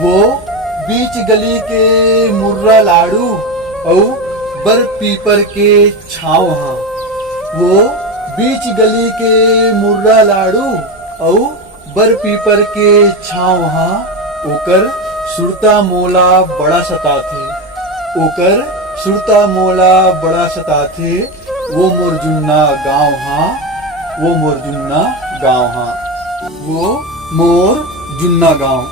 वो बीच गली के मुर्रा लाड़ू और बर पीपर के छाव हाँ। वो बीच गली के मुर्रा लाड़ू और बर पीपर के छाव हाँ। ओकर सुरता मोला बड़ा सता थे। ओकर सुरता मोला बड़ा सता थे। वो मोर जुन्ना गाँव हाँ। वो मोर जुन्ना गाँव हाँ। वो मोर जुन्ना गाँव।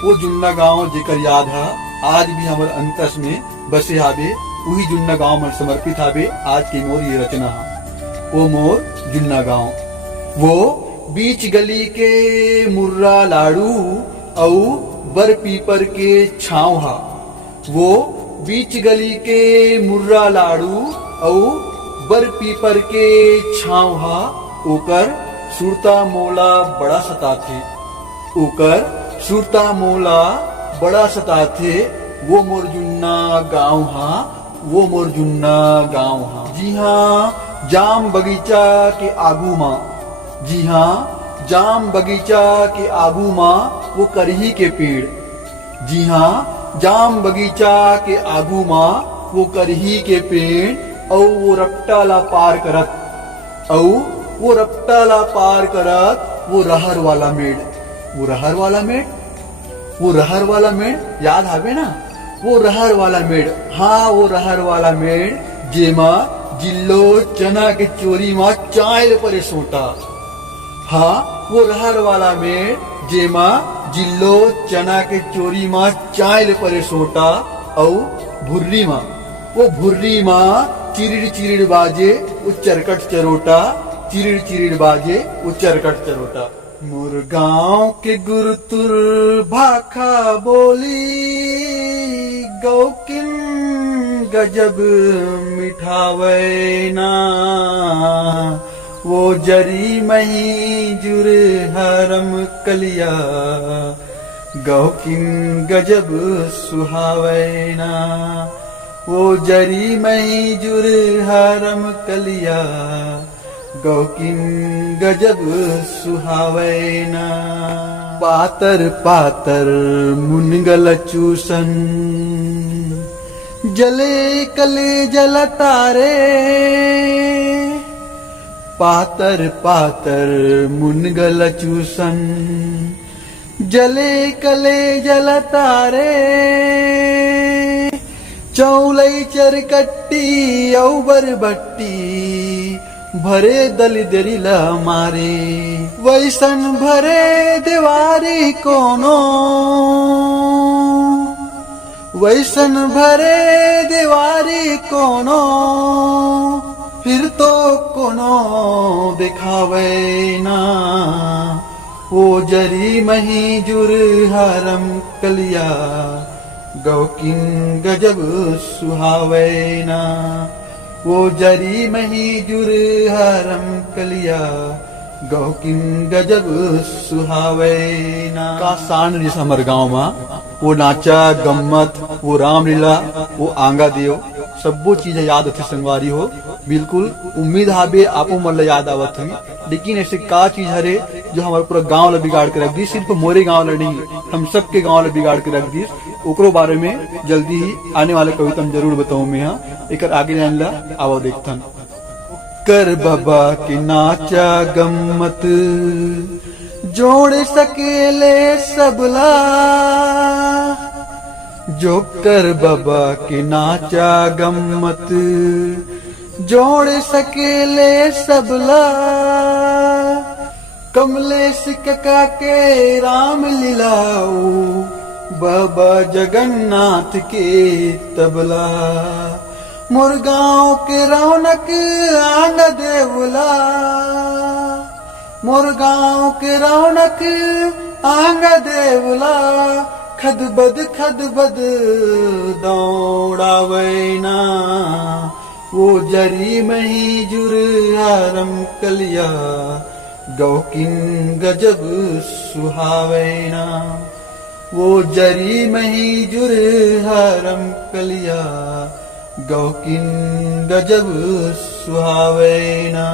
वो जुन्ना गाँव जेकर याद है आज भी हमारे अंतस में बसे हावे। वही जुन्ना गाँव में समर्पित हावे आज की मोर ये रचना है। वो मोर जुन्ना गाँव। वो बीच गली के मुर्रा लाड़ू और बर पीपर के छाव हा। वो बीच गली के मुर्रा लाड़ू और बर पीपर के छाव हा। ओकर सुरता मोला बड़ा सता थे। ओकर सुरता मोला बड़ा सता थे। वो मोर जुन्ना गाँव हा। वो मोर जुन्ना गाँव हा। जी हाँ जाम बगीचा के आगू माँ। जी हाँ जाम बगीचा के आगू माँ वो करही के पेड़। जी हाँ जाम बगीचा के आगू माँ वो करही के पेड़। और वो रपटाला पार करत और वो रपटाला पार करत वो रहर वाला मेड़। वो रहर वाला मेड़। वो रहर वाला मेड़ याद आवे ना। वो रहर वाला मेड़ हाँ। वो रहर वाला मेड़ जेमा जिल्लो चना के चोरी माँ चायल परे सोटा। हाँ वो रहर वाला मेड़ जेमा जिल्लो चना के चोरी माँ चायल परे सोटा। और भुर्री माँ वो भुर्री माँ चिरिड़ चिरिड़ बाजे वो चरकट चरोटा। चिरिड़ चिरिड़ बाजे वो चरकट चरोटा। मोर गाँव के गुरुतुर भाखा बोली गौकिन गजब मिठावे ना। वो जरी मही जुर हरम कलिया गौकिन गजब सुहावे ना। वो जरी मही जुर हरम कलिया गौकिन गजब सुहावे ना। पातर पातर मुनगल चूसन जले कले जल तारे। पातर पातर मुनगल चूसन जले कले जल तारे। चौलई चरकट्टी औबर बट्टी भरे दली दरिला मारे। वैसन भरे देवारी कोनो वैसन भरे देवारी कोनो। फिर तो कोनो दिखावे ना। वो जरी मही जुर हरम कलिया गौकिन गजब सुहावे ना। वो जरी मही जुर हरम कलिया गौकिन गजब सुहावे ना। का सांड जिस हमारे गाँव में वो नाचा गम्मत वो रामलीला वो आंगा देव सबो चीजें याद होती संगवारी हो। बिल्कुल उम्मीद हाबे आपो मन याद आवत हुई। लेकिन ऐसे का चीज हरे जो हमारे पूरा गाँव ला बिगाड़ के रख दी। सिर्फ मोरे गाँव ला नहीं हम सबके गाँव ला बिगाड़ के रख दी। ओकरो बारे में जल्दी ही आने वाले कविता में जरूर बताऊं मैं। यहाँ एक आगे लाइन ला आओ देखथन। कर बाबा के नाचा गम्मत जोड़ सकेले सबला। जो कर बाबा के नाचा गम्मत जोड़ सकेले सबला। कमलेश कका के राम लीलाऊ बाबा जगन्नाथ के तबला। मोर गाँव के रौनक आंग देवला। मोर गाँव के रौनक आंग देवला। खदबद दौड़ावे ना। वो जरी मही जुर हरम कलिया गौकिन गजब सुहावे ना। वो जरी मही जुर हरम कलिया गौकिन गजब सुहावे ना।